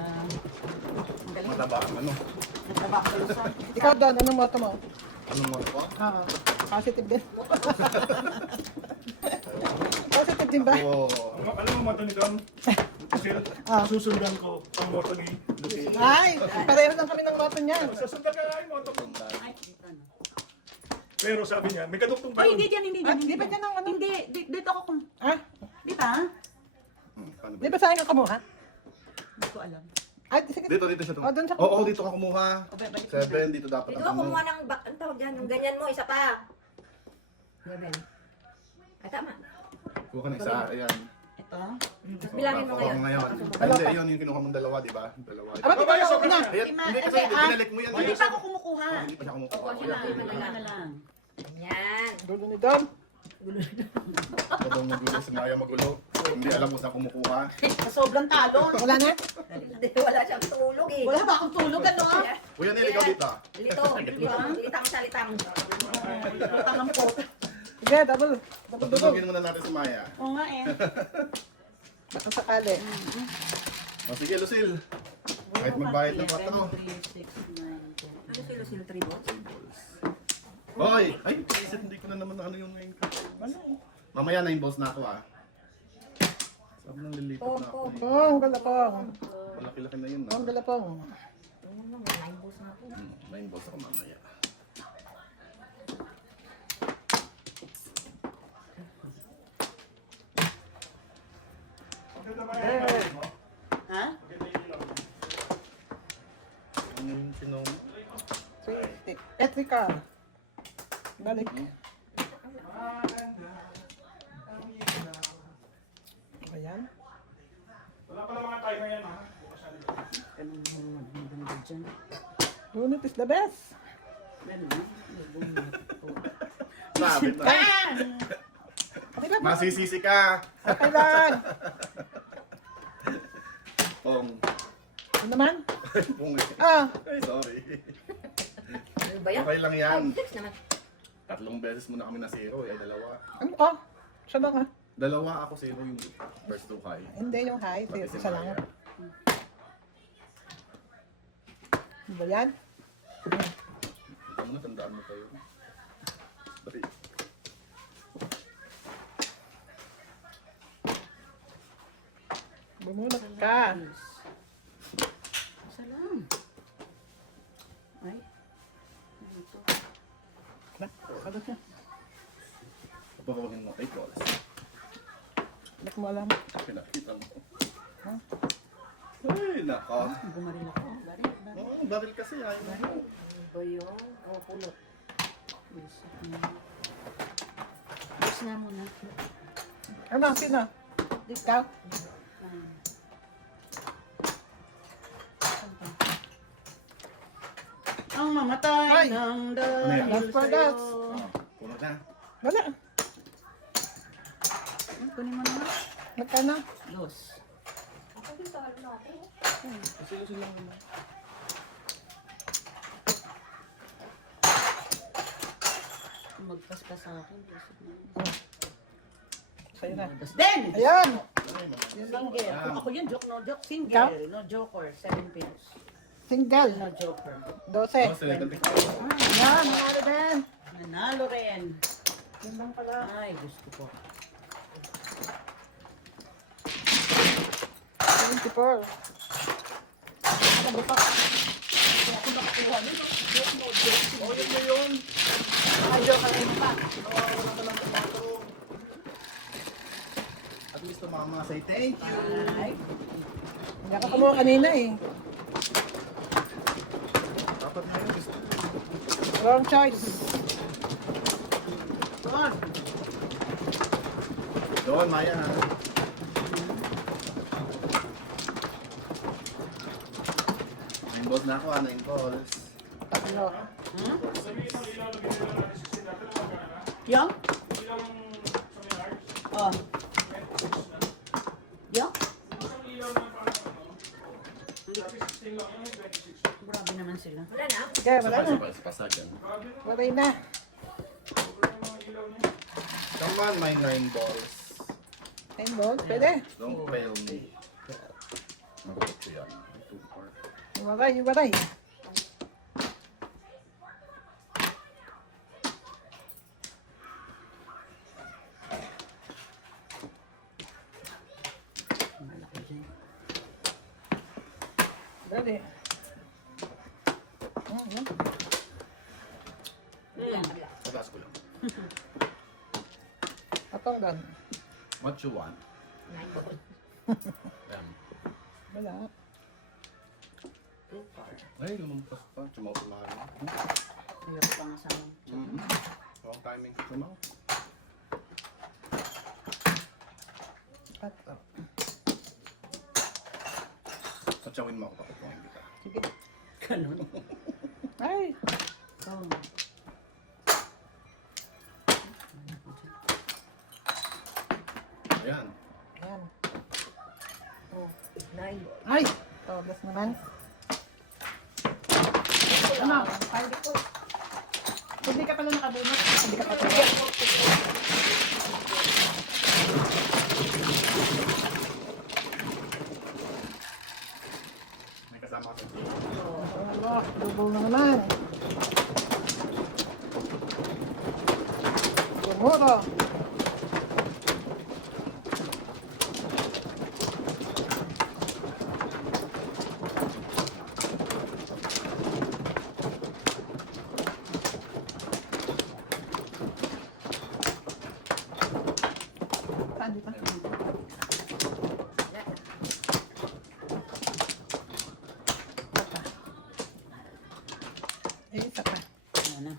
Ang galing. Mataba ang ano. Mataba ko yung sa. Ikaw doon, anong moto mo? Anong mo ko? Oo. Positive din. Positive din ba? Oo. Alam mo mato ni Dom? Kasi susundan ko ang moto ni Lucy. Ay, pareho lang kami ng moto niyan. Sasundan ka nga yung moto ko. Ay, dito na. Pero sabi niya, may kadugtong pa Ay, yun. hindi dyan, hindi dyan. Ah, di ba dyan ang ano? Hindi, dito ako kung... Ha? Dito ha? Paano ba? Di ba sa akin ka kumuha? Hindi ko alam. Ay, sige. Dito siya Oh, doon siya Oo, kumuha. dito ka kumuha. Okay, balik mo na. 7, dito dapat Dito ang ako ano. kumuha ng ang tawag dyan, yung ganyan mo, isa pa. Gaben. Ay, tama. Kuha ka ng isa, ayan. Ito. Tapos bilangin mo Kuha ngayon. mo ngayon. Ay, hindi, yun yung kinuha mong dalawa, di ba? Dalawa. Aba, di ba na una? Ayan, hindi kasi binalik mo yan. Hindi pa ako kumukuha. Hindi pa siya kumukuha. Opo, siya na, Ayan, yun Ano na lang. Yan. Dulo ni Dom. Habang magulo si Maya magulo. Hindi alam kung saan kumukuha. Sa sobrang talon. Wala na? Hindi, wala siyang tulog eh. Wala ba akong tulog, ano? Kuya Neil, ikaw dito. Litang sa litang. Tangang po. Sige, double. Double dugo. Tutulogin muna natin si Maya. Oo nga eh. Baka sakali. O sige, Lucille. Kahit magbayad ng 4. 3, 6, 9, 10. Ano silo-silo tribos? Hoy! Ay, isip, hindi ko na naman ano yung ngayon ko. Ano? Mamaya na yung boss na ako ah. Sabi nang lilipat na ako. eh. Pong, galapong. Malaki-laki na yun Pong, ah. galapong. Ano naman, naibos na ako. Na yung boss ako mamaya. Ha? Ano yung sinong... Etrika. Balik. Ayan. Wala pala mga timer yan ha. Ganun mo magmaganda dyan. Bunot is the best. Ganun, bumulot po. Sabit na. Okay lang. Masisisi ka! Okay lang. Pong. Ano naman? Pong eh. Ah, Ay, sorry. Ano ba yan? Okay lang yan. Ay, 6 naman. 3 beses muna kami na zero eh. Dalawa. ano ka? Siya lang ah. Dalawa ako zero yung first 2 kay. Hindi yung high. Pati si Isa lang. Maya. Ano ba yan? Ito mo na, tandaan mo kayo. Dali. Bumunot ka. Isa lang. Ay. Dito. Sagot niya. Papakawagin mo kay Paul. Hindi ko alam. Pinakita mo. Ay, nako. Bumaril ako. Baril. Oo, baril kasi ayaw mo. Ano ba yun? Oh, pulot. Bus na muna. Ano? Sino? Ikaw? Ang mamatay Ay! ng yan? dahil Last for sa'yo. that. Puno na. Wala. Kunin mo na. Magkano? Dos. Kasi sila naman. Magpas pa sa akin. Sa'yo na. Dos din! Ayan! Single. Kung ako yun, joke, no joke. Ikaw? Single, no joker. 7 pins. Single. No joker. 12. Sila ganti. Ayan, nanalo din. Nanalo rin. Yun lang pala. Ay, gusto ko. 24. Ano ba? Oh, yun na yun. Ayaw ka rin pa. At least mama say thank you. Ay. Hindi ako kumuha kanina eh. Dapat na yun. Gusto. Wrong choice. Doon. Doon, Maya ha. Yung boss na ako, ano yung calls. Ano? Hmm? Yung? Oh. Yung? Grabe naman sila. Wala na? Sige, wala na. Pasagyan. Wala na. Come on, my 9 balls. 10 balls, pwede. Don't fail me. Mabuti ko yan. 2, Iwalay. Malaki dyan. Dali. Yan. Kabila, kabila. Tagas ko lang. Atong dan. What you want? Nine ball. Yan. Wala. Too far. Ay, lumampas pa. Chumaw kumari. Hirap pa nga sa amin. Wrong timing. Chumaw. Ato. Tatsawin mo ako pakupuhin kita. Sige. Ganun. Ay. Oh. Ayan. Ayan. Oh, nine. Ay. Togas naman. Ano? Hindi ka pala nakabunot. Hindi ka pala. May kasama ka. Wala. Lubol na naman. Gumuro. Saan dito? Isa pa. Ayan na.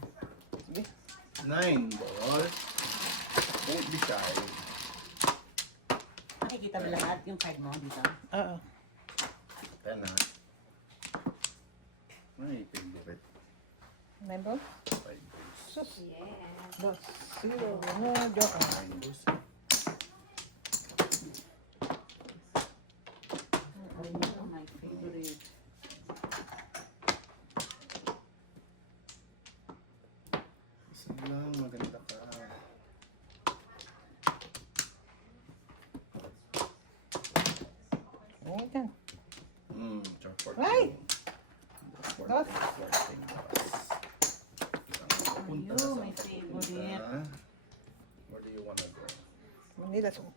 Sige. 9 ball. Don't be shy. Nakikita mo lahat yung card mo dito? Oo. 10 na. Ay, favorite. Member? 5 balls. Sus. Yes. Dos. Zero. No, joke. 9 balls. Oh, my favorite. Isa lang, maganda ka. Ayan. Chart Ay! 14. Dos. 14 punta Ayun, na my sa favorite. punta. Where do you wanna go? Manila Soup.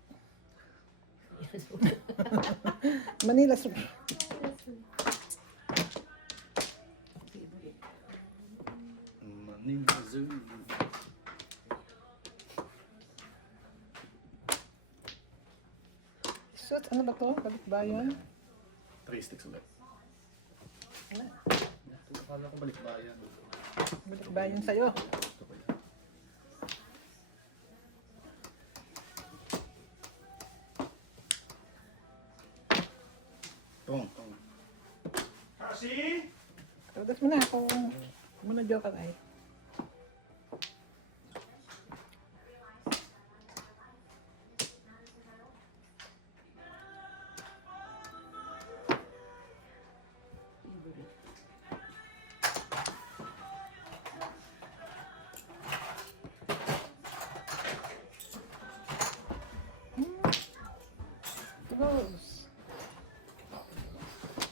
Manila Soup. Manila Zoo. Sus, ano ba to? Balik bayan? 3 sticks ulit. Ano? Akala ko balik bayan. Balik bayan sa'yo. Gusto ko yan. Tong. Kasi, Todas mo na ako. Muna joke ay. Favorite. Close.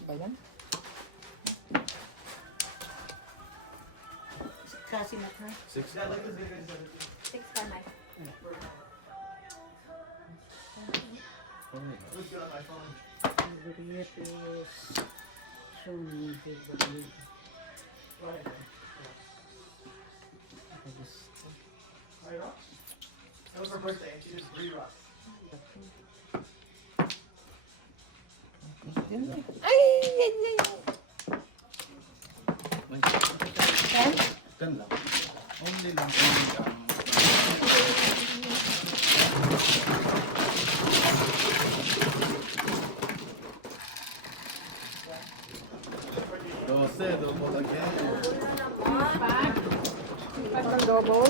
Ba yan? Kasi na ka. 6 Six ka, nine. Favorite is... Show me favorite. I just... my rocks. That was her birthday, and she just 3 rocks. Yan eh. Ay! Yan, yan, yan. 10 lang. Only lang. Only lang. Dose, double again. Ipat ng double.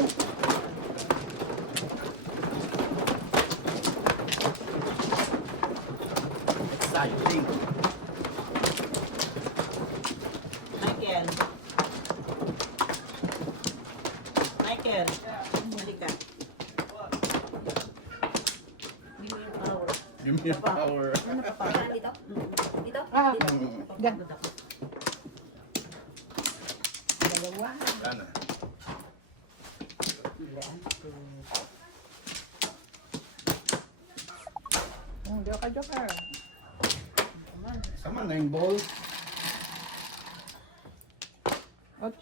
Exciting. Michael. Michael. Halika. Give me your power. Give me your power. Ano pa Saan dito? Dito? Ah, Dito. yan. Pagod ako. Dalawa. Sana. Ilan? Joker. Sama na yung ball. 8.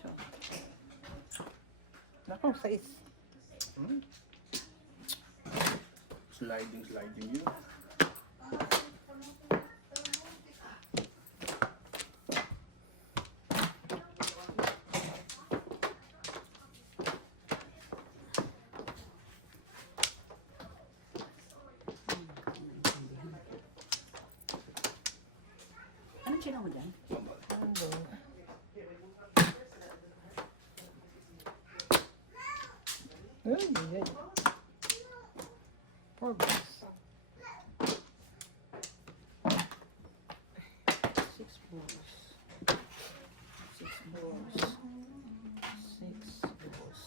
Naku, 6. Hmm? Sliding yun. Anong sila mo dyan? Ay. 4 balls. 6 balls. 6 balls. 6 balls.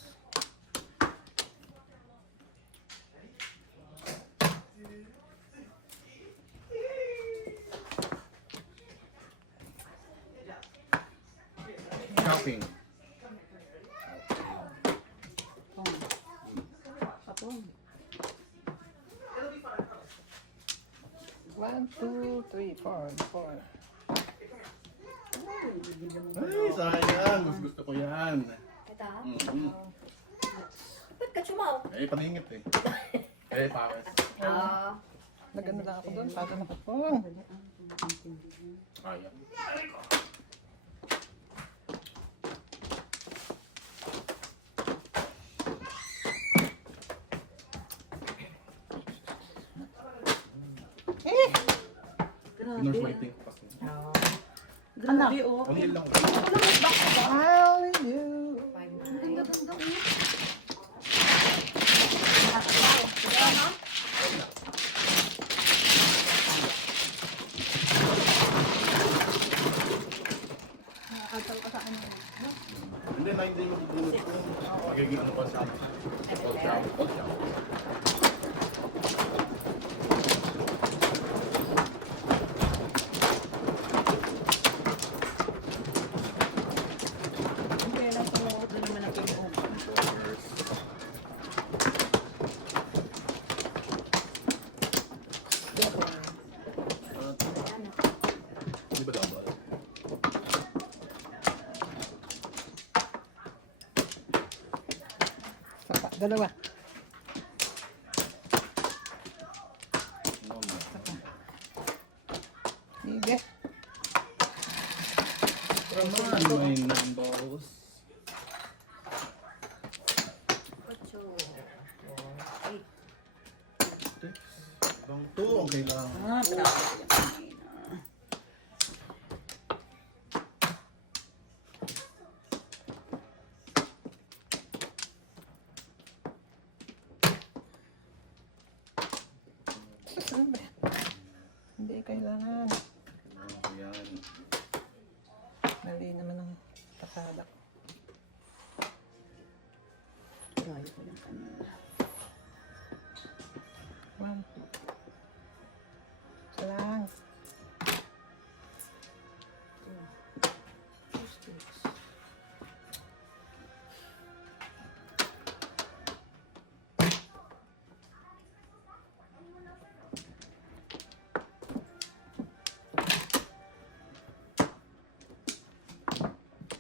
Shopping. Patong. 1, 2, 3, 4. Ay, sayang. Gusto ko yan. Ito. Mm-hmm. Ba't ka chumaw? Eh, paningit eh. Eh, pares. Ah. Nagano lang ako doon para makapong. Ayan. Inner fighting ko kasi. Grabe, oh. Ang lang. How are you? Ganda-ganda, oh. Nakakasal ka sa ano. Hindi na hindi mabubunod ko. Magiging ano pa sa all shout. All shout. Hindi lang sumuot na naman ang pinuong. Di ba double? Saka, dalawa. No, no. Sige. Come on, my numbers. 8. Bang to, okay lang. Ah, grabe. Hindi kailangan. Ayan. Mali naman ang kasada. Grabe ko lang kanina. 1. Isa lang. Two sticks.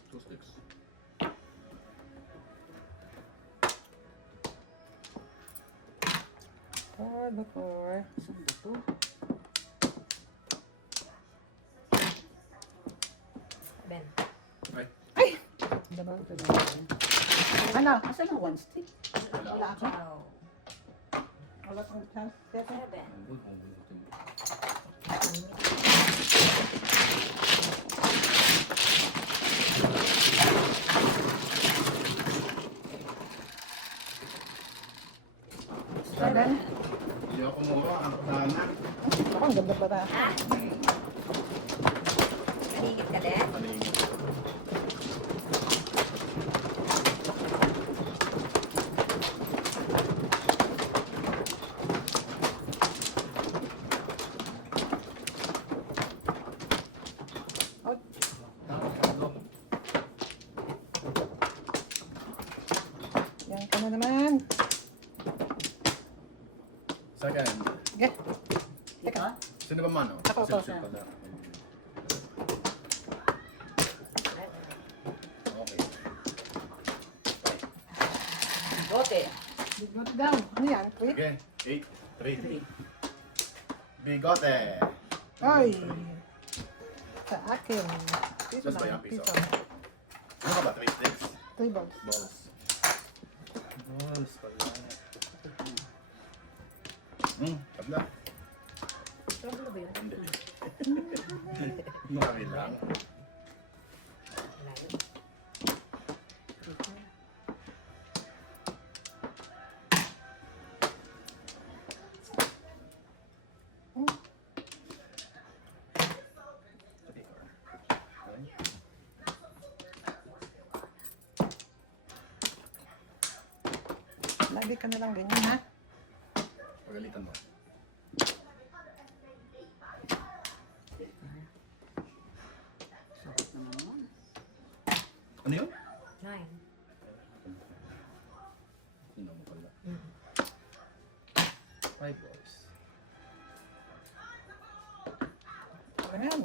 Two sticks. Four. Saan ba to? Ben. Ay, Dalawa. Ano? Asan ang one stick? wala. Wala ako. Wow. Wala kang chance. 7. 7. Hindi ako mura. Ang kasana. Ako, ang ganda pa na. Ha? Naligid ka din? Paningit. Out. Tapos, ano? Sino ba mano? Ako. Sino pa dapat? Okay. Bote. Bigot down. Ano yan? Quick? Okay. 8, 3. 3. Bigote. Ay. Sa akin. Piso Just by lang. a piso. Piso. Ano ka ba? 3 sticks? 3 balls. Balls. Balls pala. Tabla. Trouble ba yun? Hindi. Marami lang. Wala yun. Lagi ka na lang ganyan, ha? Pagalitan mo. Sakit naman. Ano yun? 9. Hindi mo pala. 5 balls. Ayan.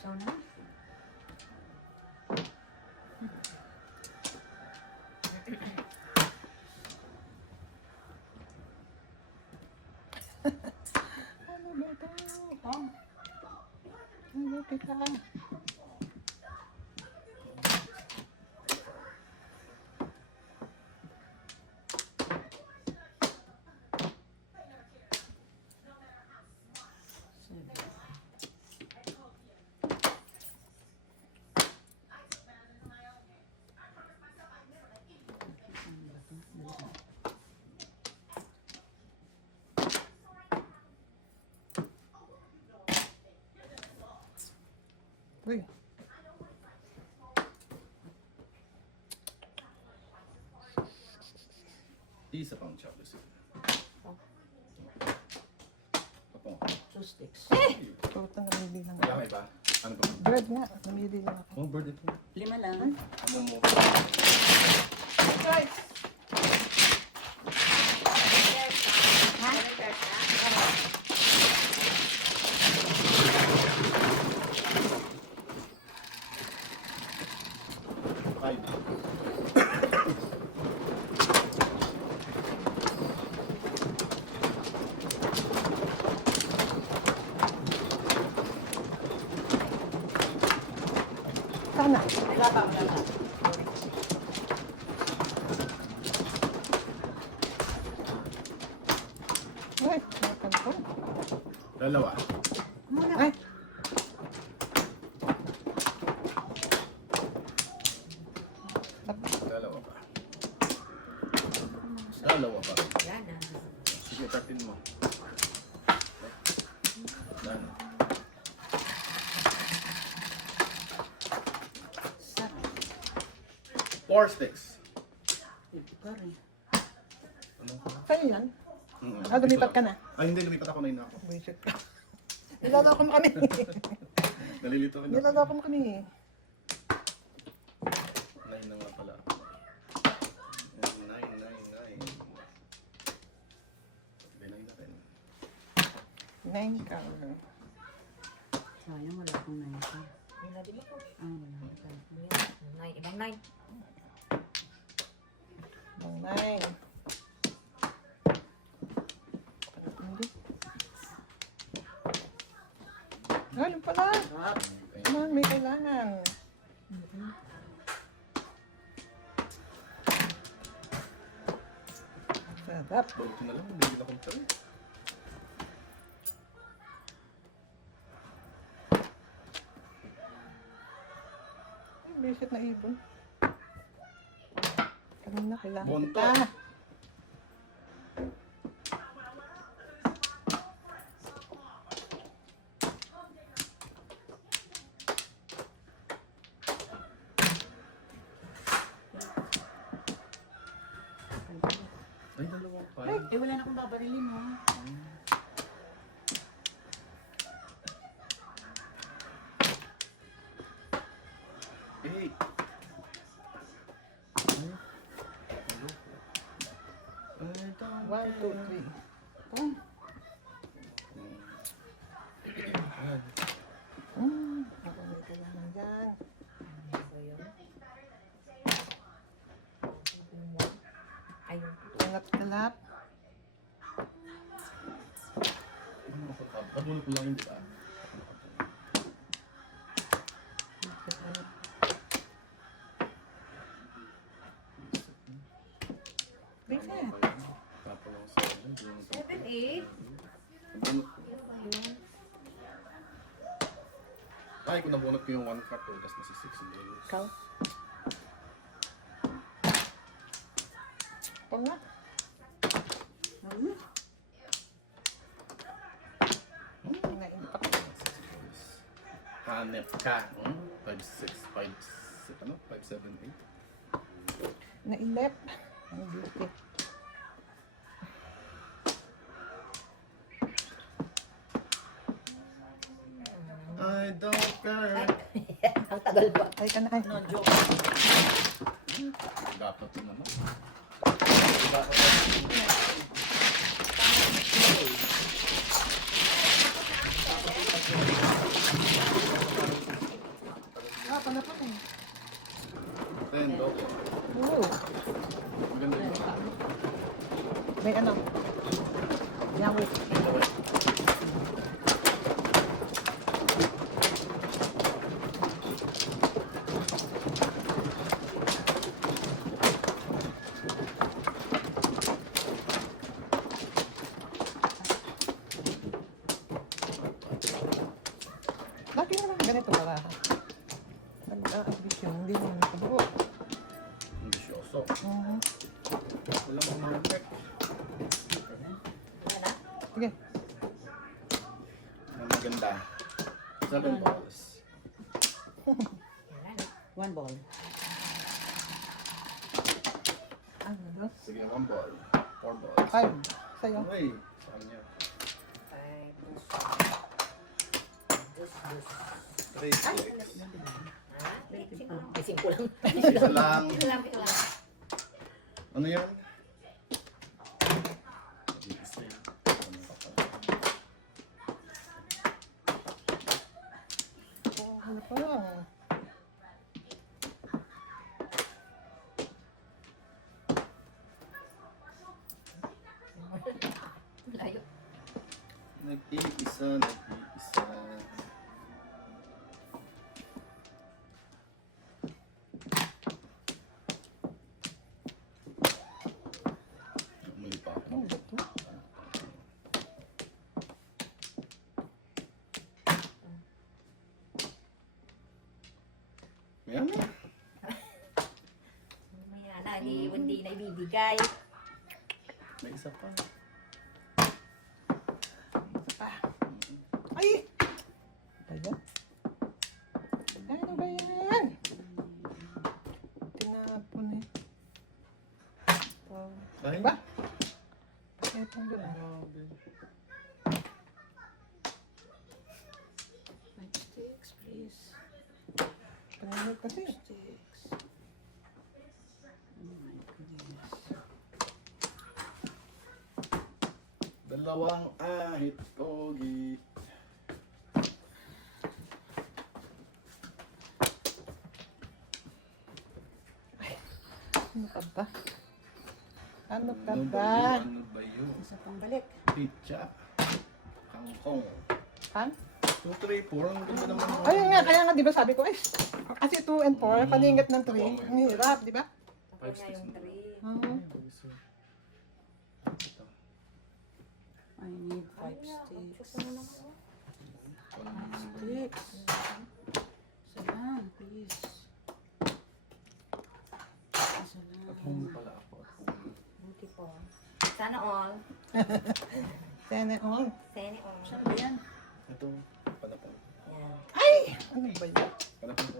So, na? Ano ba ito? Oh. Ano kita? Uy. Isa pang chocolate. Kapong. 2 sticks. Puta, namili lang Wala ako. ka iba? Ano ba? Bird nga. Namili lang ako. Oh, bird ito. 5 lang. Ano mo? Guys! Five. Sana. Wala pa. Uy, makan ko. Dalawa. Ay, Dalawa pa. Dalawa pa. Yan na. Sige, tatin mo. Done. Four sticks. Ito ka rin. Ano? sa'yo yan. Lumipat ka na. Ay, hindi. Lumipat ako na ako. Bullshit ka. Nilalako mo kami. Nalilito rin ako. Nilalako mo kami. Nine na nga pala. Nine. Nine na rin. 9 ka. Sayang wala akong 9 ka. Yung nabili ko. Wala ka. Nine. Ibang 9. 9. Hindi. Ano pala? Man, may kailangan. Sarap. Balutin na lang. Hindi na akong tari. Bisit na ibon. Kanina kailangan Buntot. kita. Ay, dalawa pa. Wala na akong babarilin mo. Eight. 1, 2, 3. Ako may kailangan dyan. So, yun. Ayun. Kalap-kalap. Kabulot ko lang yun, di ba? Bigat. Tapos, yung 7, 8. nabunot. Ay, kung nabunot ko yung 1 card, tapos nasa 6 million. Ikaw. Ito nga. Naimpak. Hanep ka. 5, 6, 5, ano? 5, 7, 8. Nailep. Ang beauty. I don't care. Ang tagal ba? Ay ka na. Ay, No joke. Dapat yun naman. panapat eh. 10, double. Oo. Maganda yun. May ano. Yawi. Lagi naman ganito para nag-ambisyon, hindi naman nakabuo. Ambisyoso. Mhm. Wala mong market. Sige. Ang maganda. 7 balls. One ball. Ano ba? Sige, 1 ball. 4 balls. 5. Sa'yo. Uy, saan niya? 3, 6. Gising ko lang. Isa lang. Ito lang. Ano yan? Oh, ano pa lang. Layo. Nag-iisa, nag-iisa. Mali pa ako. Ano ba ito? Ayan na. Mamaya na, hindi na ibibigay. May isa pa. Ay! Ba yan? Ano ba yan? Tinapon eh. Oh. Ay, Ba? Etong doon ah. grabe. 6, please. Pangalit kasi. 6. Oh my goodness. Dalawang ahit pogi. Ano ka ba? Ano ka Ano ba? yun? Ano ba yun? Isa pang balik. Pizza. Kangkong. Han? 2, 3, 4. Ang ganda naman. Ayun nga, kaya nga di ba sabi ko, eh, kasi 2 and 4, paningat ng 3, ang hirap, di ba? Ako nga yung 3. Oo. I need 5 sticks. 6. Isa lang, please. Isa lang. Home pala ako. Buti po. Sana all. Sana all. Sana all. Saan ba yan? Ito, panapon. Yan. Ay! Ano ba yun? Panapon ko.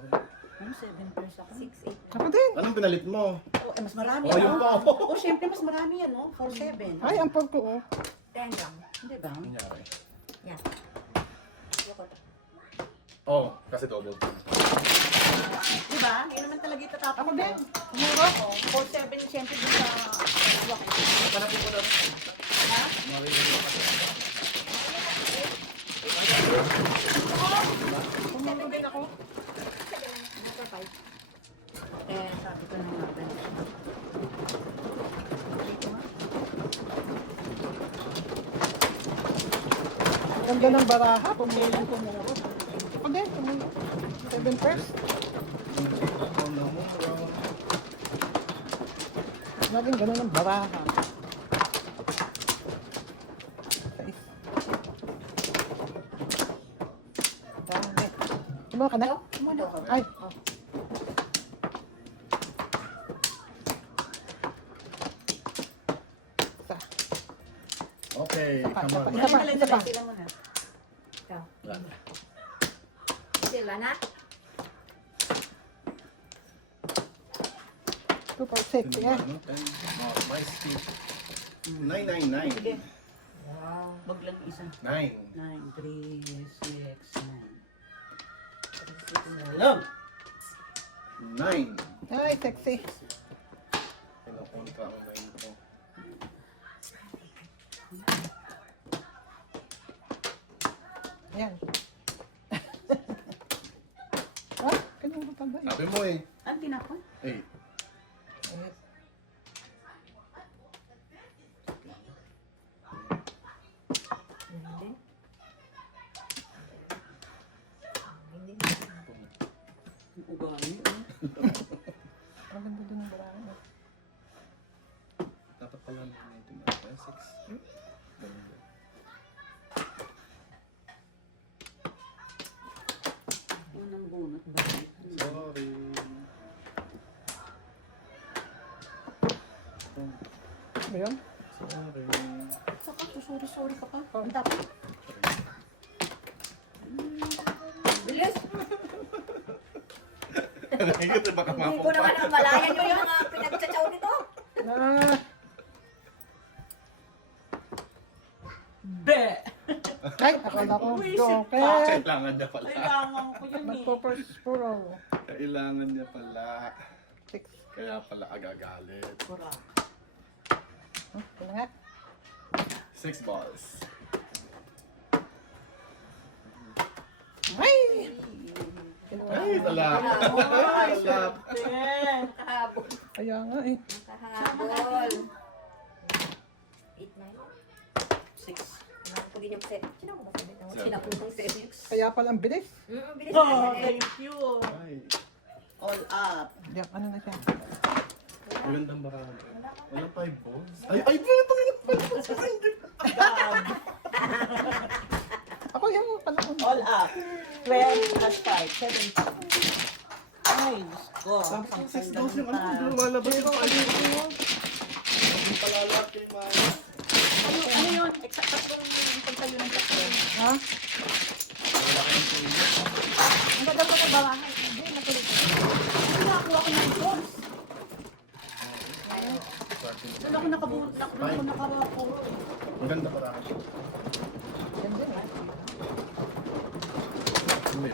Ano, 7 pairs ako. 6, 8. Ako din. Anong pinalit mo? Oh, eh, mas marami Oh, yan. yun pa. Oh, syempre, mas marami yan, oh. 4, 7. Ay, ang pag ko, oh. 10 lang. Hindi ba? Nangyari. Yan. Oh, kasi double. Diba? Yun naman talaga itatapon Ako mo. din. Siguro. Oo, 4-7 siyempre dun sa wak. Panapin ko na. Ha? Tumuro din ako. Number 5. Eh, sabi ko na nga ganun. Ang ganda ng baraha. Pumulong ko na ako. Ako din. Tumulong. 7 first. Laging ganun ang baraha. 6. Dami. Kumuha ka na? Sumundo ka. Ay. Isa. Okay, Isa pa, come on. isa pa, isa pa. Sila muna. Ikaw. Wala. Sila na? 2 for 6. Sino ba, Yeah. no? My speed. 999. Sige. Wow. Wag lang isa. 9. 9, 3, 6, 9. Love! 9. Ay, sexy. Pinapunta ang 9 ko. Ayan. Ah, kanyang matanda. Sabi mo eh. Ang tinapon? 8. Yes. Hindi. Hindi. Ang ugali. Ang ganda din ng baraha. Dapat pala natin 6. Unang bunot. Bakit? Sorry. Ano yun? Sorry. Saka, sorry ka pa. Oh. Ang tapos. Bilis. Nakikita baka Hindi ko naman ang malayan yung mga pinagtsatsaw nito. Ah, Be! ay, akala ko. Buwisit Joker. pa. Kailangan niya pala. Kailangan ko yun eh. Nagpo-puro. Kailangan niya pala. 6. Kaya pala agagalit. Kura. Ano nga? 6 balls. Ay! Ay, tala. Ay, Slap. syempre. Kahabol. Kaya nga eh. Kahabol. 8, 9. 6. Ano ko din yung set. Sino ko ba sabi? Sinapong kong set. Kaya pala ang bilis. Bilis Oh, na. thank you. Ay, All up. Diyan, ano na siya? magandang barahan. Wala 5 balls. Ay, ito yung 5 balls. Ay, hindi. Ako yan mo pala ko. All up. 12 plus 5. 17. Ay, Diyos ko. Sabi ko, 6 Ang balls yung ganda. ano. Lumalabas yung 5 balls. Hindi pala lahat kay Maya. Ano yun? Tatlong pagtayo ng tatlo. Ha? Ang ganda ko ng bawahan. Hindi, nakulit. Hindi nakakuha ko ng balls. Doon ako nakabuhot. Doon ako nakapuro. Maganda barahan. Yan din eh. Hindi.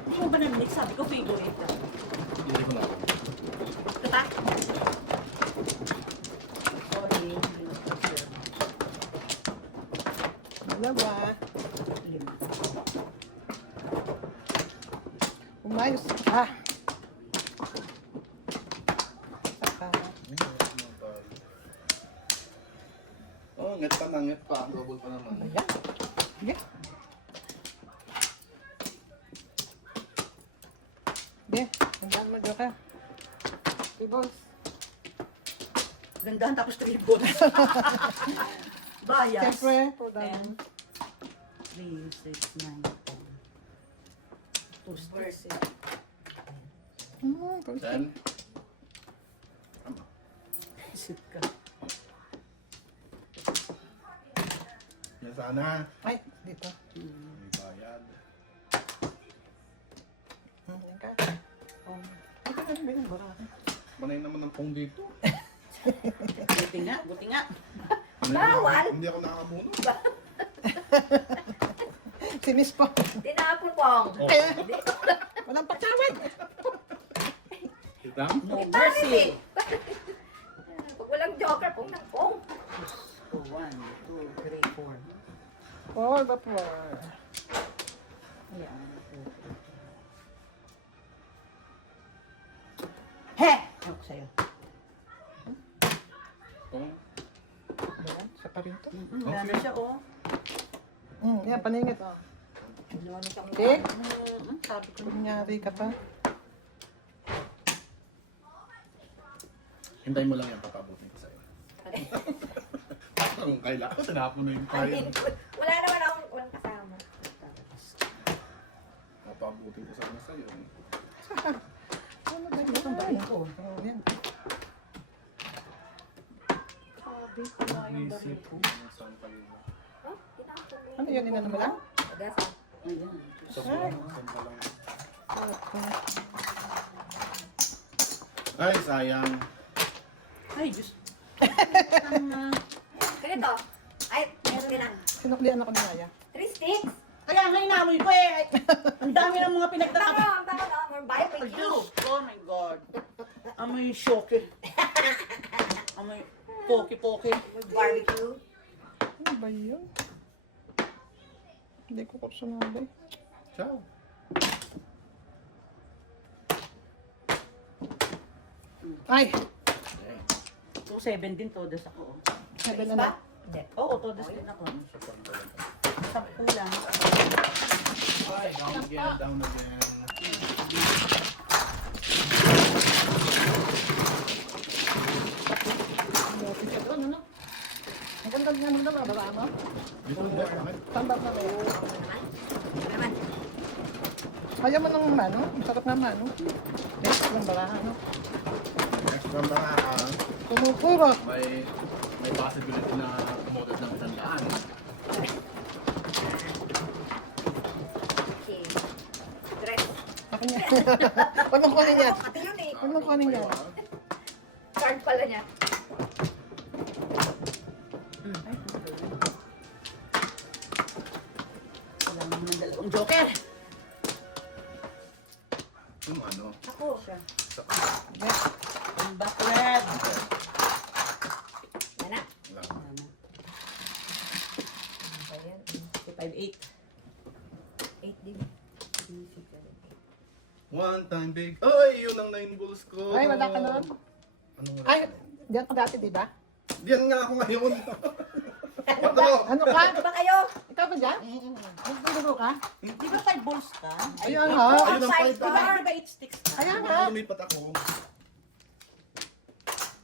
Hindi mo ba naminig? Sabi ko figure 8 lang. Hindi ko na. Kata? Sorry. Dalawa. 5. Umayos ka. Saka. Oh, nget pa na, nget pa. Double pa naman. Ayan. Sige. Sige. Hanggang mo, Joker. 3 balls. Gandahan tapos 3 balls. Bias. Siyempre, for the 10, 3, 6, 9, 10. 2 sticks eh. first 10. Isip ka. Yan sana. Ay, dito. May bayad. Yan ka. Oh. Ito na rin yung baraha. Manay naman ang pong dito. Buti nga, buti nga. Bawal. Hindi ako nakakabuno. Sinis po. Tinapon pong. Oh, Kaya, walang patawad. kita? No Bakit mercy. eh? Pag walang joker, pong nang pong. So, 1, 2, 3, 4. For the floor. Ayan. He! Ako sa'yo. Oh. Ayan, isa pa rin to. Wala na siya, oh. Yan, paningit. Oh. Ano siyang Okay? Sabi ko. Kunyari ka pa. Hintayin mo lang yan, papabutin ko sa'yo. Kung kailangan, sinapon na yung Amin, tayo. wala naman akong walang kasama. Papabutin ko sana sa'yo. Ano ba yun? Ang baril ko. Oh, yan. Sabi ko na yung baril Isip ko. ko. Saan pa yun? Oh, tinapon mo. Ano yun? Inano mo lang? Agasa. Ayan. Sa buwan, saan pa lang? Ay, sayang. Ay, Diyos. Ang, Ganito. Ay, meron na. Sinuklian ako ni Maya. 3 sticks. kaya nga inamoy ko eh. Ang dami ng mga Tama, pinagtatabi. ang tama na. More barbecue. Oh my God. Amoy shoke. Amoy poke-poke. More barbecue. Ano ba yun? Hindi ko sumabay. Ciao. Ay! 2-7 din todas ako. 7 Ba? na. Hindi. Oo, todas din ako. 10 lang. Ay, down again, down again. Ano? Ang ganda nga nung nabababa mo. Dito, hindi, bakit? Tambak na kayo. Ano naman? Kaya mo nung ano? Ang sarap naman, no? Next lang baraha, no? Extra baraka, Kumupurot. may possibility na umorder ng 100. Okay. Dress. Ako niya. Huwag mong kunin yan. Pati yun eh. Huwag mong kunin yan. Card pala niya. Wala naman ng dalawang joker. Yung ano? Ako. Ang backward. Yan na. Wala. Ayan. 5-8. 8 din. One time big. Ay, yun ang 9 balls ko. Ay, wala ka nun? Ano wala? Ay, diyan ko dati, di ba? Diyan nga ako ngayon. Ano? Ano ka? Ano ba kayo? Ikaw ba dyan? Nagduduro ka? Di ba 5 balls ka? Ayan nga. Ayun ang Outside, fight. Di ba or ba 8 sticks ka? Ayan nga. Lumipat ako.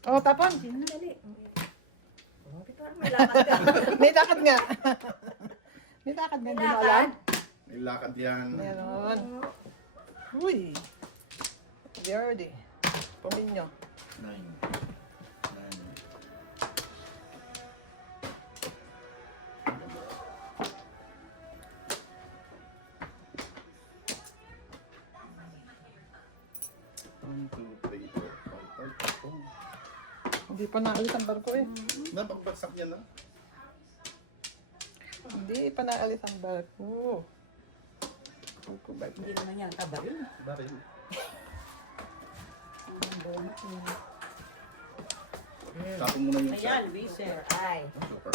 Oh, tapon. Dali. Oh, di parang may lakad ka. May lakad nga. May lakad nga. Hindi mo alam. May lakad yan. Meron. Uy. Yardy. Paminyo. 9. 9. Hindi pa naalis ang barko eh. Napagbagsak niya na. Hindi pa naalis ang barko. Barko ba? Hindi naman yan kabarin. Bakit? Tapon mo na yung Ayan, Wizard. Ay. Super.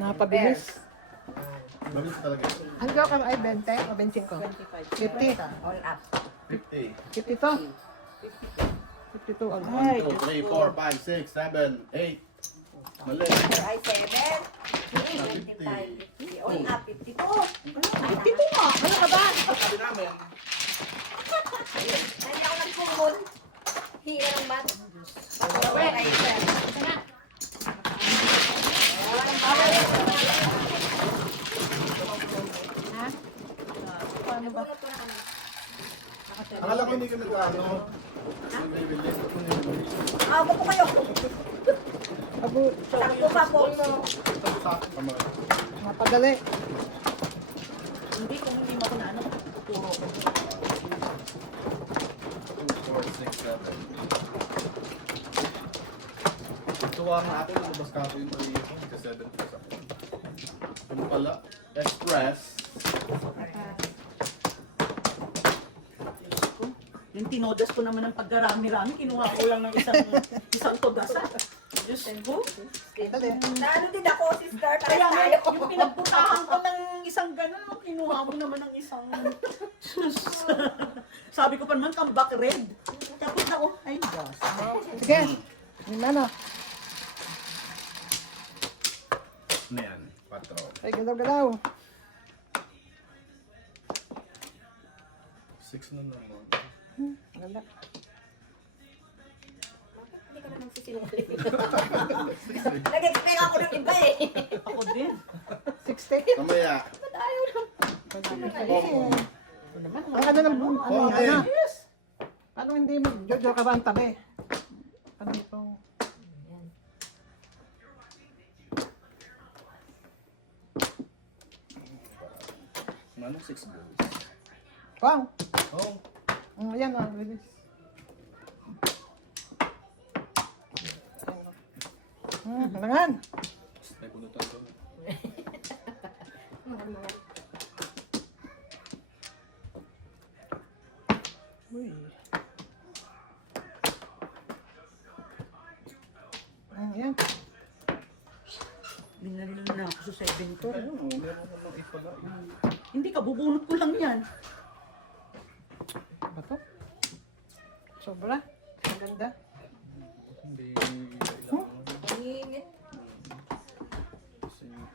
Napabilis. Mabilis talaga. Ang joker ay 20 o 25? 25. 50. All up. 50. 52. 52 ang Ay, 1, 2, 3, 4, 5, 6, 7, 8. Mali. Ay, 7. 25. All up. 52. Ay, 52 mo! Ano ka ba? Sabi namin. Hindi ako nagpumon. Hila ng bat. Ay, ay, sir. Ito na. Ha? paano ba? Nabunot ko na kami. Akala ko hindi ka nag-ano. Bibili. Abo ko kayo. Abo, Sakto pa po mo. Sa kamay. mapadali. Hindi, kung hindi mo ako na ano, puro ko. 2, 4, 6, 7. Tuwa nga ako, lumabas ka ako yung mali ko. Kasi 7 plus ako. Ano pala? Express. Yung tinodas ko naman ng pagkarami-rami, kinuha ko lang ng isang todasan. Diyos ko. Dali. Naano din ako, sister. Kaya Kaya nga, yung pinagputahan ko ng isang ganun, kinuha mo naman ng isang... Diyos. Sabi ko pa naman, comeback red. Tapos na, oh, ay, Diyos. Sige. Yung ano. Ano yan? 4. Ay, galaw-galaw. 6 na naman. Ganda. Hindi ka na nagsisinungaling. Nag-expect ako ng iba eh. Ako din. 60. Mamaya. Ba't ayaw lang? Ang ano ng Okay. ano? Paano hindi mo Jojo ka ba ang tabi? Ano ito? Manong 6 goals. Wow. Oh. Ayan o, release. Halangan. Ay, punutan ko. Uy. Ayan. Binaril na ako sa 7 to. Meron namang 8 pala. Hindi ka, bubunot ko lang yan. Ba to? Sobra. Ang ganda. Hindi. Ingit.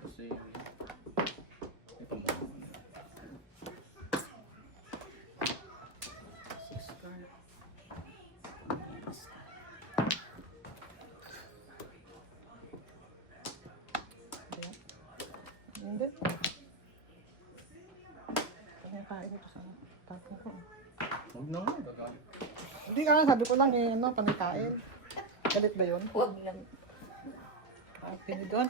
Kasi ito mo. 6 card. Hindi. Ang kain ito sa tapon ko. Huwag naman. Gagawin. Hindi ka nga, sabi ko lang eh, ano, panikain. Galit ba yun? Huwag lang. Pini doon.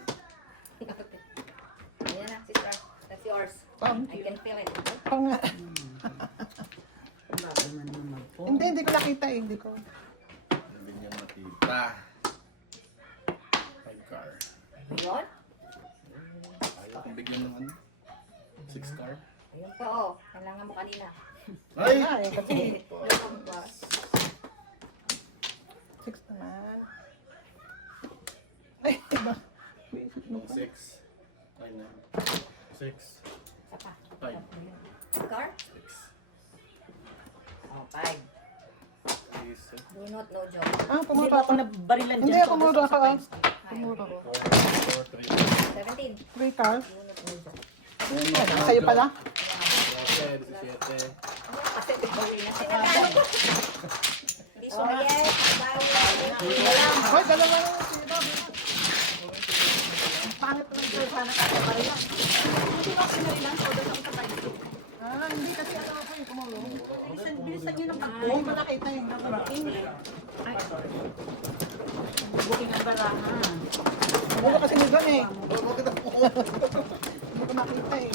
Ayan na, sister. That's yours. I can feel it. Ito nga. Bago man naman po. Hindi ko nakita eh, hindi ko. Hindi niya makita. 5 car. Ayun. Ayaw kong bigyan ng ano? 6 car. Ayun pa oh. Kailangan mo kanina. Ay! Ah, eh, kasi Welcome pa. 6 naman. Ay, iba. Nung 6. Ay na. 6. Isa pa. 5. Car? 6. Oh, 5. Is Do not, no joke. Ah, Hindi pumuto pa ako ako. nabarilan Hindi dyan. ako pumuto ako ah. Ay, Pumuto. 4, 17. 3 cars. Do not, no joke. Sa'yo pala. 3. 17. Kasi bigawin na sinagano ko. Hindi sumayay. Bawal. Hoy, dalawa lang yung sino. Pangit lang sa'yo. Sana kakaparilan. Hindi ba ako sinarilan? So, doon ako sa 5. Ah, hindi kasi ano ako yung kumulong. Bilisan niyo ng pagbo. Hindi ko nakita yung Booking ang barahan. Wala kasi ni doon eh. Bakit ako? Hindi ko nakita eh.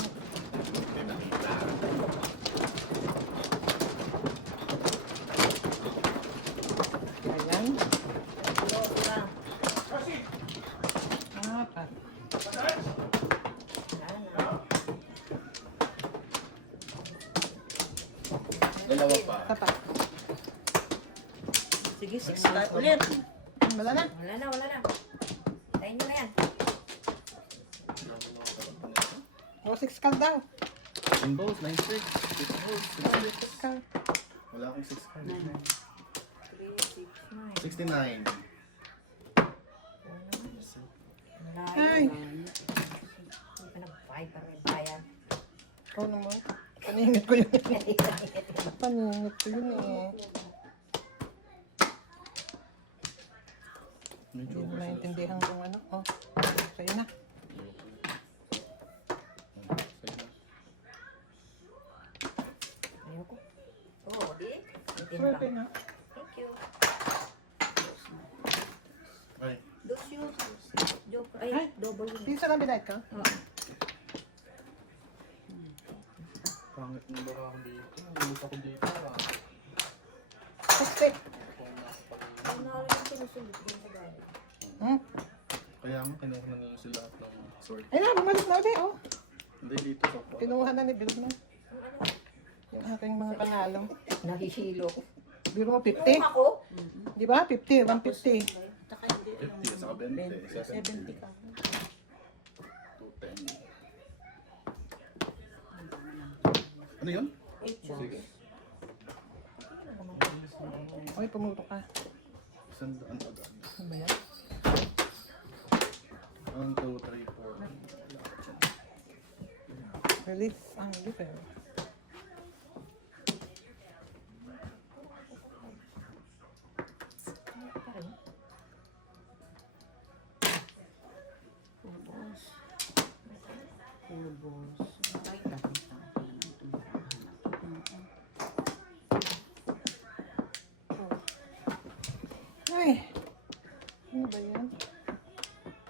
Ayan. Apat. Dalawa pa. Tapat. Sige, 6 card ulit. Wala na. Wala na, wala na. Tayin nyo na yan. O, 6 card daw. 10 balls, 9 6. 6 balls, 6 card. Wala akong 6 card. 3, 6, 9. 69. Ay. Hindi pa nag-5 para may bayan. Ikaw naman. Paningit ko yun. Paningit ko yun eh. Hindi mo naintindihan kung ano. Oh, sa'yo na. Ayoko. Oh, di? Swerte na. Thank you. Ay, Dos yun. Joke. Ay, Ay. double yun. Pisa lang binayad ka? Oh. pangit ng barahan dito. Ulit ako dito. 60. Ano na lang yung sinusunod ko sa gari. Hmm? Kaya mo, kinuha na nila sila ng sword. Ay na, bumalik na ulit oh. Hindi dito sa Kinuha na ni Bill na. Ang ano? Yung aking mga panalo. Nahihilo ko. Biro mo Yung 50. ako, Di ba? 50, 150. Tsaka hindi, 50, saka 20, 70 ka. 210. Ano yun? Sige. Uy, pumuto ka. 100 agad. Ano ba yan? 1, 2, 3, 4. Relief. Ang relief eh. Ubos. Ubos. Ay, dami. Ay! Ano ba yan?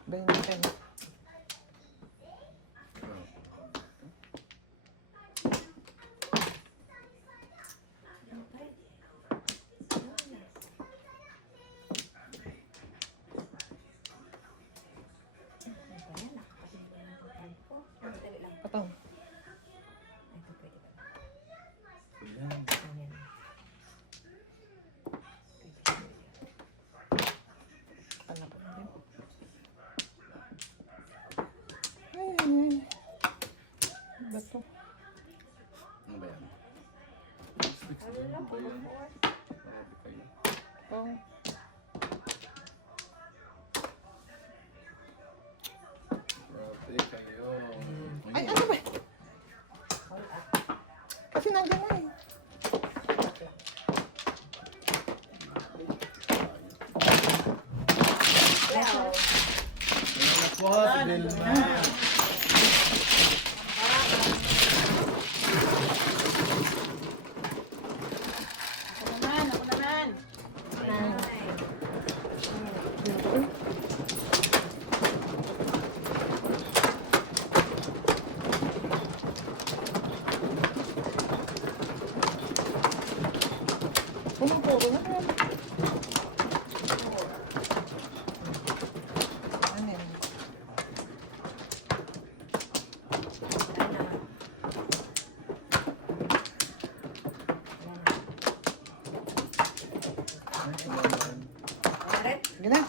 20. Patong. Ayan. Ano ba yan? Ay, ay, ay. Ano ba to? Ano ba yan? 6 ano ba yan? Grabe kayo. Oh. Grabe kayo. Ay, ano ba? Kasi nandiyan na eh. Wow. Possible na. Ako naman, ako naman. Pumupo ko na. Ano yan? Sige na.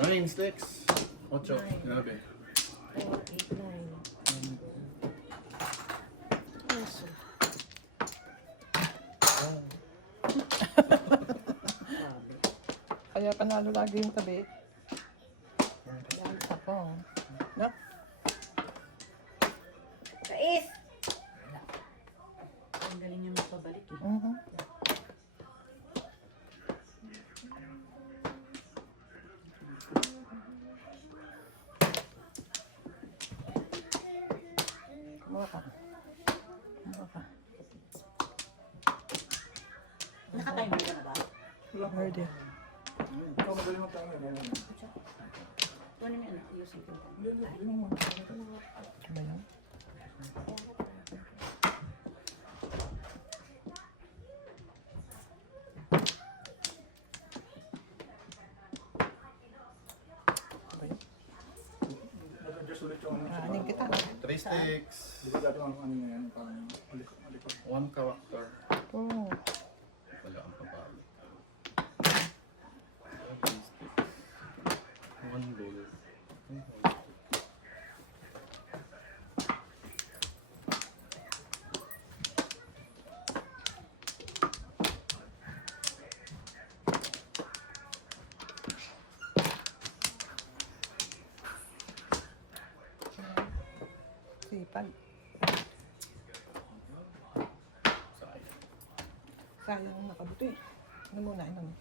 9 sticks. 8. Grabe. Kaya panalo lagi yung tabi. Ako. No? Kais. Ang galing niya magpabalik eh. Mhm. Kumuha ka. Kumuha ka. Nakatime ka na ba? Ready. Ikaw magaling ang tanong. Ano mo yan? Ayusin ko. Ano ba yan? Ano ba yan? Nag-adjust ulit yung ano. Aanin kita. 3 sticks. Delikado ang ano na yan. Parang alikot. 1 character. Oh. Wala ang papalo. 3 sticks. 1 gold. Sipag. Sayang. Sayang ang nakabuto eh. Ano muna, ano mo?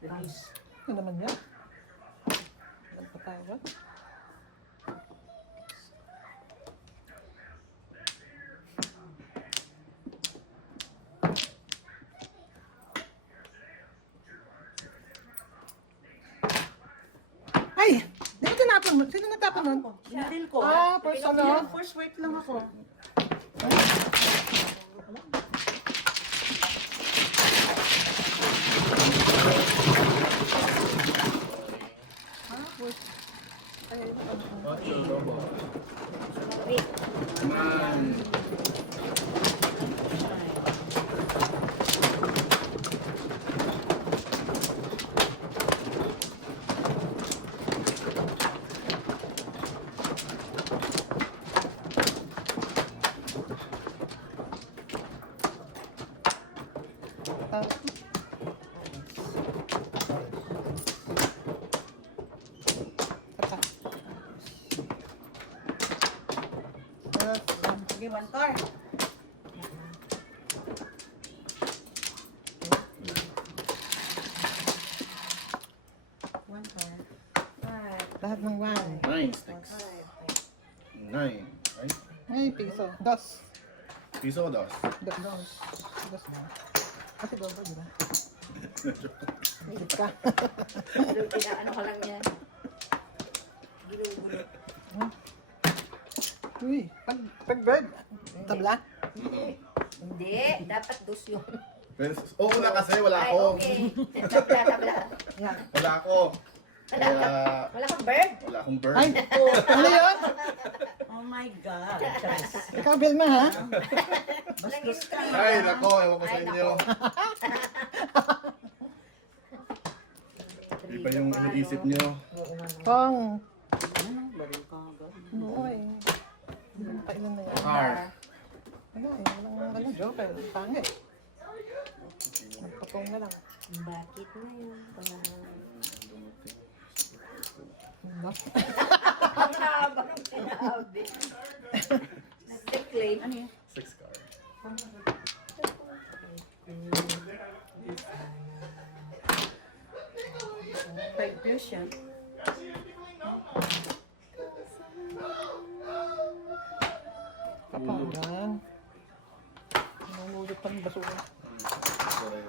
Bilis. Ano naman yan? Nagpatawag? Ay! Sino tinapon mo? Sino natapon mo? Sinaril ko. Ah, first ano? Yan, first wait lang ako. Ocho, lobo. Wait. Nine. Sige, one car. One car. Five. Lahat ng 1. 9 sticks. 9. Ay, Ay, piso. Dos. piso o dos? Dos. Dos na. Kasi dobo, di ba? Higit ka. Ano ka lang yan. Gulong-gulong. Uy, pag bird. Tabla. Hindi. Dapat dos yun. Oo na kasi, wala Ay, ako. okay. Tabla. Yan. Wala ako. Wala Kaya, Wala kang bird. wala akong bird. Ay, ano yun? Oh my God. Charis. Ikaw, Vilma, ha? Walang history. Ay, nako, ewan ko sa Ay, inyo. nako. Iba yung iniisip nyo. Oo nga, no. Kong. Ano? Baril ka agad. Oo, eh. Kailan na yan? Car. Wala, eh. Walang ano, joker. Pangit. Magpatong na lang. Bakit na yun? No? Ang haba ng sinabi. Nag-declaim. Ano yun? 6 car. Five plus yan. Kapangan. Nangulit pa ng basura. Sorry.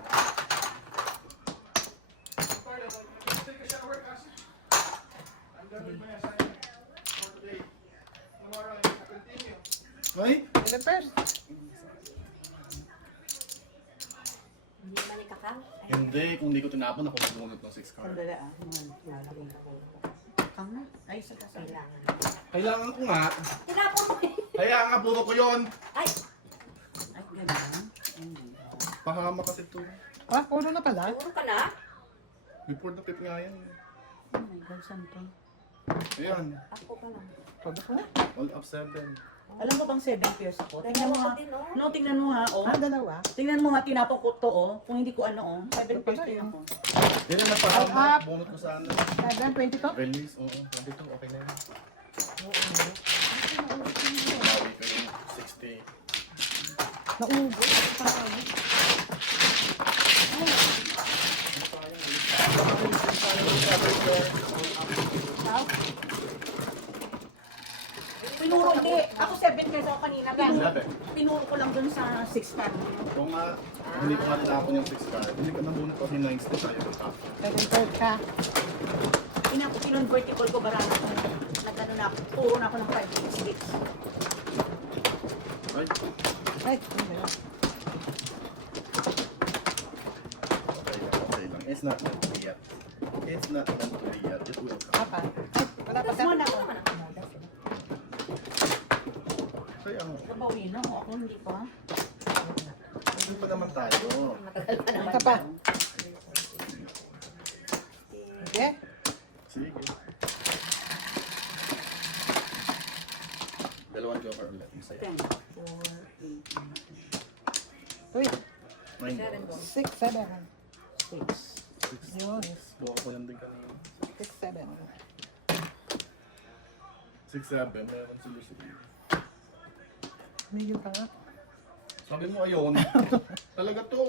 Ay, Ilan first? Hindi naman ikakang. hindi. Kung hindi ko tinapon, ako magbunot ng 6 car. Sandali ah. Kang na? Ay, sa kasal. Kailangan. Kailangan ko nga. Tinapon mo eh. Kaya nga, puro ko yun. Ay! Ay, ganun. Pahama kasi to. Ah, puro na pala. Puro ka na? Before the pit nga yan. Oh my God, saan to? Ayan. Ako pa lang. Todo ko na. All up 7. Alam mo bang 7 pairs ako? Tingnan mo Dalawa ha. ko din, oh. No, tingnan mo ha. Oh. Ah, dalawa. Tingnan mo ha, tinapon ko to oh. Kung hindi ko ano oh. 7 pairs pala din yun. ako. Yan ang nagpahama. All up. Bunot ko sana. 7, 22? Release, oo. Sabi to, okay na yan. Bawi ka yung 60. Naubos. Pinuro hindi. Ako 7 pairs ako kanina. Sabi, Pinuro ko lang dun sa 6 car. kung nga, hindi ko nga tinapon yung 6 car, hindi ko nabunot kasi 9 stick tayo yung top. 7 third ka. Kinonvertical ko barana ko. Nagano na ako. Puro na ako ng 5 sticks. Ay, Ay, ano ba yun? okay lang. It's not meant to be yet. It's not meant to be yet. It will come. Apa? Ay, wala pa Tapos ka. mo na ako. Kaya ang, Babawi na ako. Ako hindi pa. hindi pa naman tayo. Matagal pa naman. Isa pa. Sige. Sige. Dalawang joker ulit. Masaya. 10. Uy, 9 Seven balls. 6, 7. 6. Yun. Buka ko yan din kanina. 6, 7. 6-7, meron sila sila. Tumigil ka nga. Sabi mo ayon. Talaga to.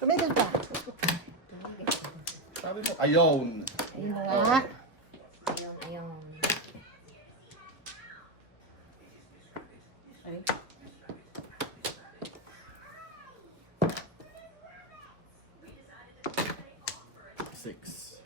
Tumigil ka. Sabi mo ayon. Ayun na nga. Ayun, ayun. Ay. Six.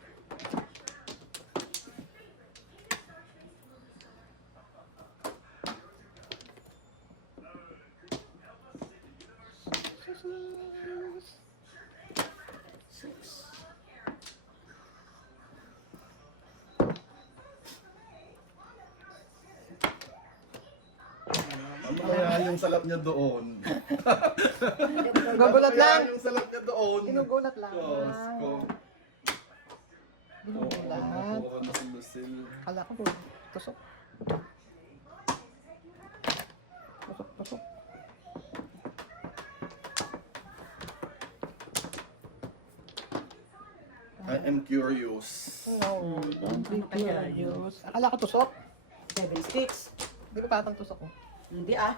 yung salat niya doon. Gagulat lang. Yung salat niya doon. Ginugulat lang. Diyos ko. Ginugulat. Nakuha na si Lucille. Kala ko, tusok. Tusok. I am curious. No, don't be curious. Akala ko tusok. 7 sticks. Di ba patang tusok ko? Hindi ah.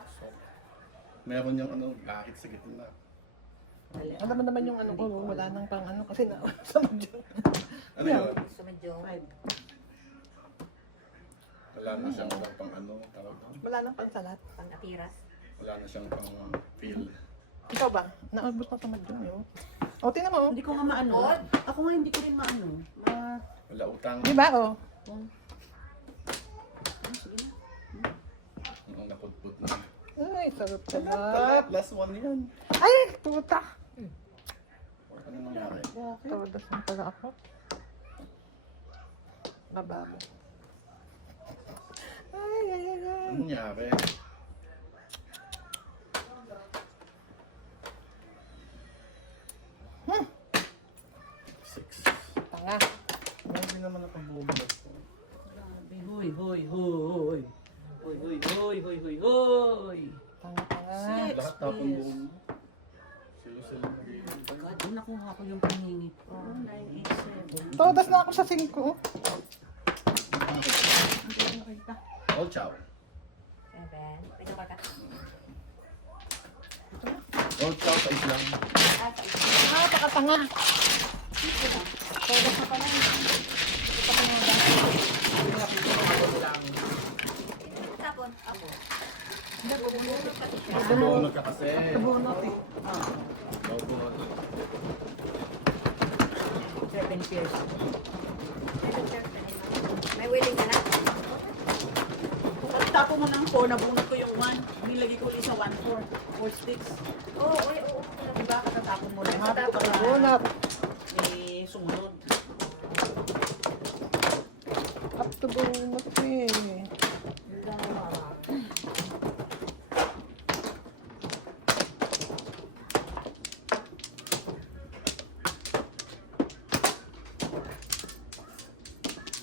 Meron yung ano, bakit sa gitna. Dali. Alam mo naman yung ano ko, wala nang pang ano kasi na sa medyo. Ano yun? Sumedyo. 5. Wala na siyang pang ano, tawag doon. Wala nang pang salat. Pang-atiras. Wala na siyang pang feel. Ikaw ba? Naabot na sa medyo yun. O, tingnan mo. Hindi ko nga maano. Odd. Ako nga hindi ko rin maano. Wala utang. Di ba, oh? Sige na. Ang naputput na. Ay, sarap Wala, sarap. last one yan. Ay, puta. Ano nangyari? Todas na pala ako. Baba mo. Ay. Ano nangyari? Hmm. 6. Tanga. Hindi naman ako bumubulat. Grabe. Hoy, hoy, hoy. Hoy, hoy, hoy, hoy, hoy, hoy. Tanga. Six, Lahat tapon please. buong. Silo-silo na rin. God, nakuha ko yung paningit ko. 9, 8, 7. Todas na ako sa 5. Hindi ko nakita. All chow. 7. Pwede ka. All chow sa islang. Ah, pakatanga. Todas na pala. Tapon. Ako. Bunot ka kasi. Bunot eh. Ah, Bunot. 7 pairs. May willing ka na? At tapo mo ng 4, nabunot ko yung 1. Nilagay ko ulit sa 1-4. 4 sticks. Oo, oo. Diba? Katatapon mo lang. Habot ako bunot. Eh, sumunod. Up to bunot eh.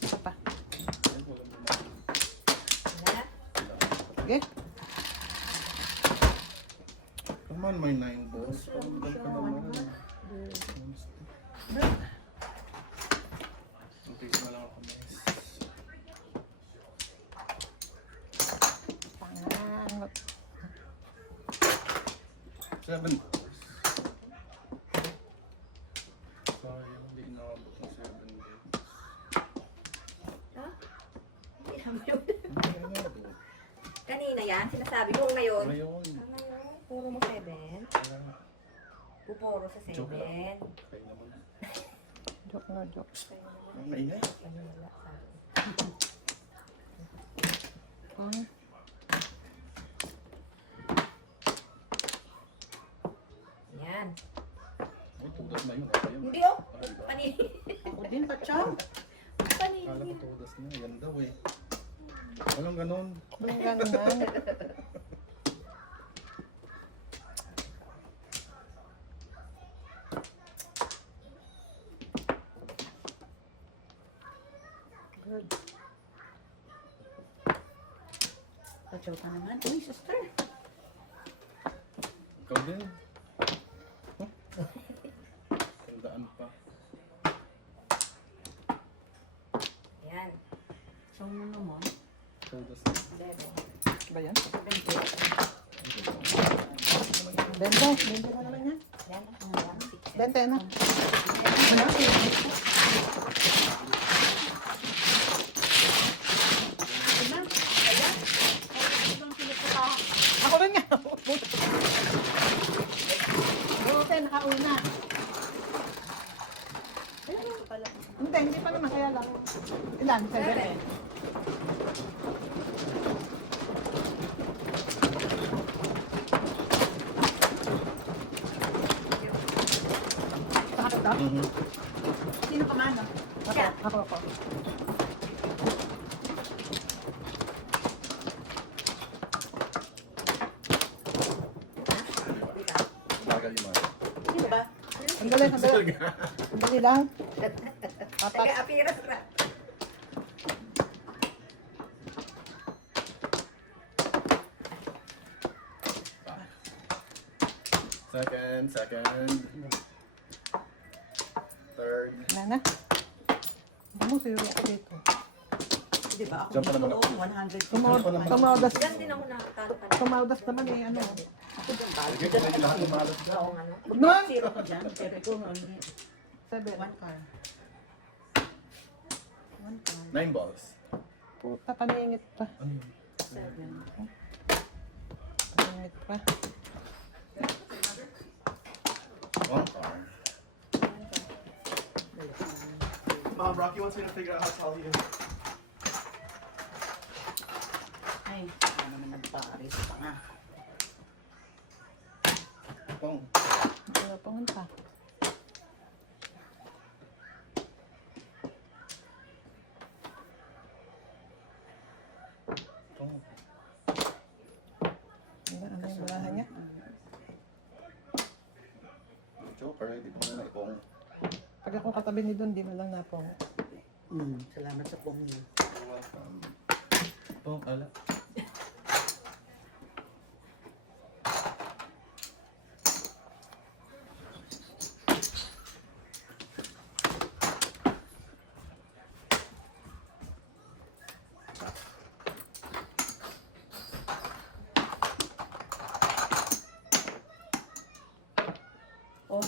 Isa pa. Na? Sige. Come on, may 9 balls. Pagdal ka naman. Okay, na lang ako, miss. Pangangot. 7 balls. Sorry, hindi inaabot ng 7 balls. Ha? Hindi naman yun. Hindi inaabot. Kanina yan, sinasabi mo ngayon. Ngayon. Ngayon, puro mo 7. Pupuro sa 7. Joke lang. Okay naman. Joke na joke. Ang maingay. Kanila sa akin. Yan. May tudas na yun. Ayun. Hindi oh. Ay, ba? Panini. Ako din pa, chow. Kala Panini. ko tudas na. Yan daw eh. Walang ganon. Ang ganun. Good. Pachow ka naman. Uy, sister. Ikaw din. Huh? Tandaan pa. Yan. Chow mo naman. Tudas na. 7. Ba yan? 7. Bente. Bente ka naman yan. Yan. Bente na. Ako rin nga. Bente, nakauna. Hindi pa naman. Kaya lang. Ilan? 7. Nakatap daw? Sino pa man? Ako. Sandali, sandali. Sandali lang. Apat. Taga-apiras na. Second. Third. Wala na. Ano mo sa'yo ako dito? Di ba? Ako Diyan pa naman dito, ako. 100. Tumaudas. Diyan din ako nakatalo ka na. Tumaudas naman eh, ano. Ako dyan ba? Sige, kumain lahat ng balot dyan. Oo, ano. Nun! Zero ko dyan. Pero ito, hindi. 7. One car. One car. 9 balls. Puta, paningit pa. Ano yun? 7. Paningit pa. 1 car. Mom, Rocky wants me to figure out how tall he is. Ay, ano naman nagparis pa nga. Pong. Wala pumunta. Pong. Ano yung balahan niya? Joker, hindi ko na ipong. Pag ako katabi ni Don, di mo lang napong. Salamat sa pong niyo. Pong, ala. Oh,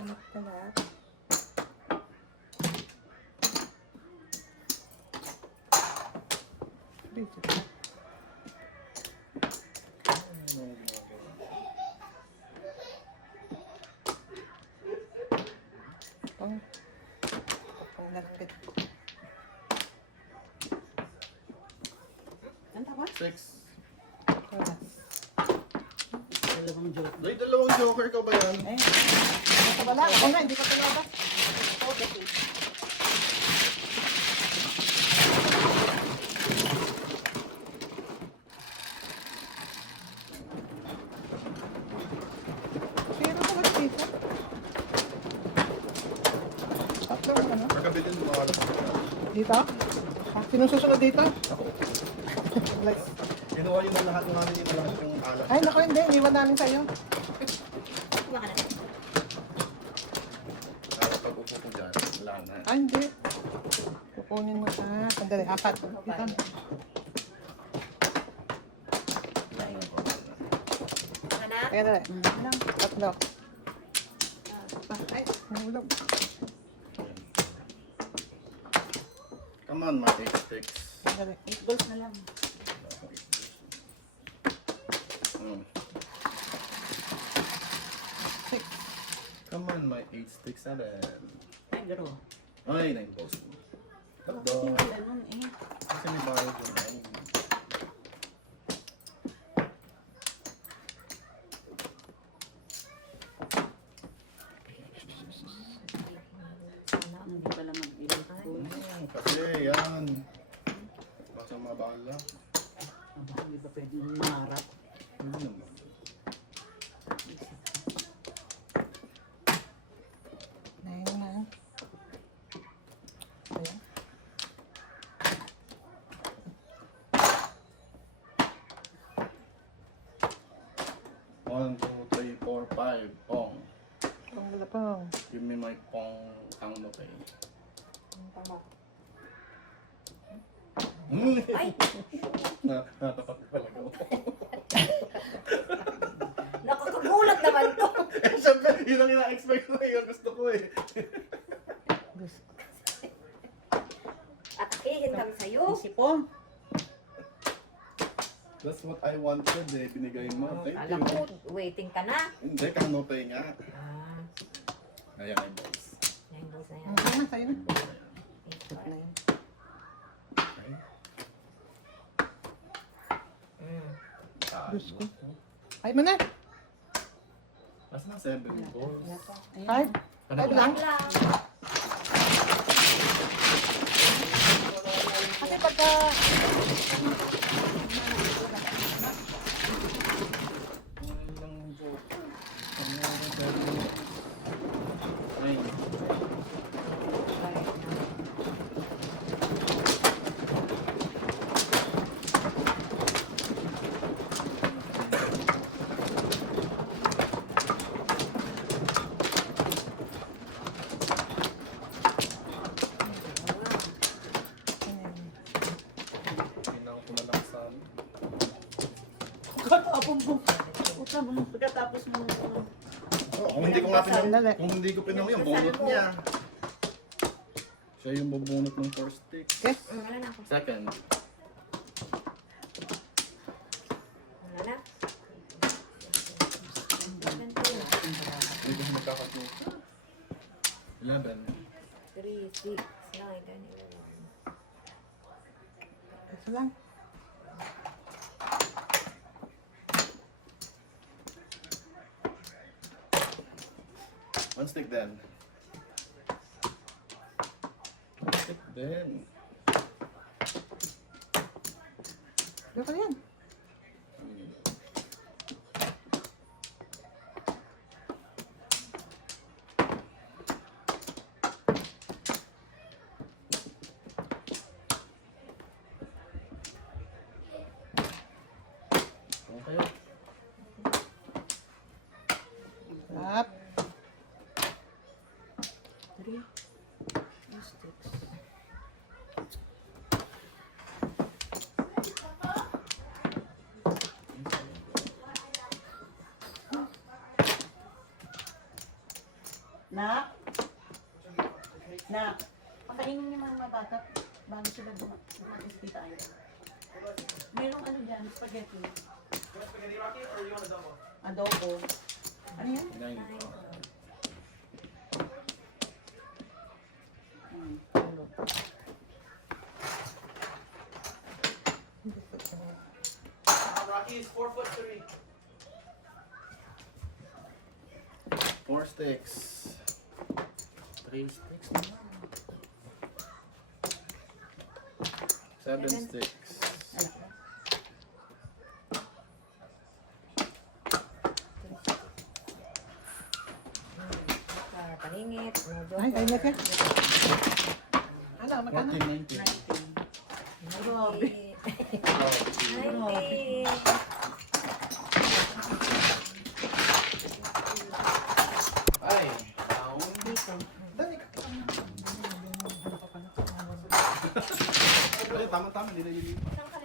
Ano ka na? Pang. Pang lapit. ang tawag? 6. Wala. Dalawang joke. Ay, dalawang joker ka ba yan? Eh, wala. Ako nga, hindi ka tumabas. Pero talaga dito. Tatlo mo ano? Kagabi din mga alas. Dito? Sinong susunod dito? Ako. Like, Kinuha yun ng lahat ng namin yung lahat yung alas. ay, naku, hindi. Iwan namin sa'yo. Kuha ka na. Para pag upo ko dyan, wala na. Ay, hindi. Kukunin mo siya. Sandali, apat. Dito. Ano? Kaya dali. Tatlo. Ay, nahulog. Come on, my 8 sticks. Sandali. 8 balls na lang. Six. Come on, my 8 sticks. 7. Ay, garo. Ay, 9 balls. Bakit yung ganun eh? Kasi may bayad yun. Ay. Hindi pala mag-ibig ko. Kasi yan. Basta mabala. Hindi ba pwede mangarap? Hindi naman. Nine na. Ayan. One, two, three, four, 5. Pong. Ang wala pang. Give me my pong ang pay. Tama. Ay! Natapat pala ko. Nakakagulat naman to. Siyempre, yun ang ina-expect ko eh. Yun gusto ko eh. Diyos. Atakihin kami sa'yo. Si Pong. That's what I wanted eh. Binigay mo. Thank Alam you. mo, waiting ka na. Hindi, kanopay nga. Ah, Ayan ay boys. nine balls na yan. Ang sana, sa'yo na. Eight balls. Na yan. Okay. Diyos ko. Ay mo na. Asa na 7 balls? Five. Ano Five ba? lang. Lang. Kasi pagka... Walang joke. Ano yung 7? Puta mo, pagkatapos mo. Kung hindi ko nga Sandali. kung hindi ko pinawi yung bunot niya. Siya yung bubunot ng 4 sticks. Okay. Wala na ako. Second. Wala na. Hindi ko magkakat mo. 11. 3, 6, 9, 10, 11. Isa lang. One stick then. One stick then. Diba yan? Okay. Up. 3 sticks. Nak? Nak? Pakainin niyo mga bata bago sila dumatis tayo. Merong ano dyan, spaghetti. Adobo. Ano yan? 9. Ano? Rocky is 4'3". 4 sticks. 3 sticks na lang. 7 sticks. Palingit. Ay, ay, laki. Ano, magkano? 14, 19. 19. Grabe. 90. Ay, down. Dali ka. Ay, tama-tama, nilagay dito. Saan ka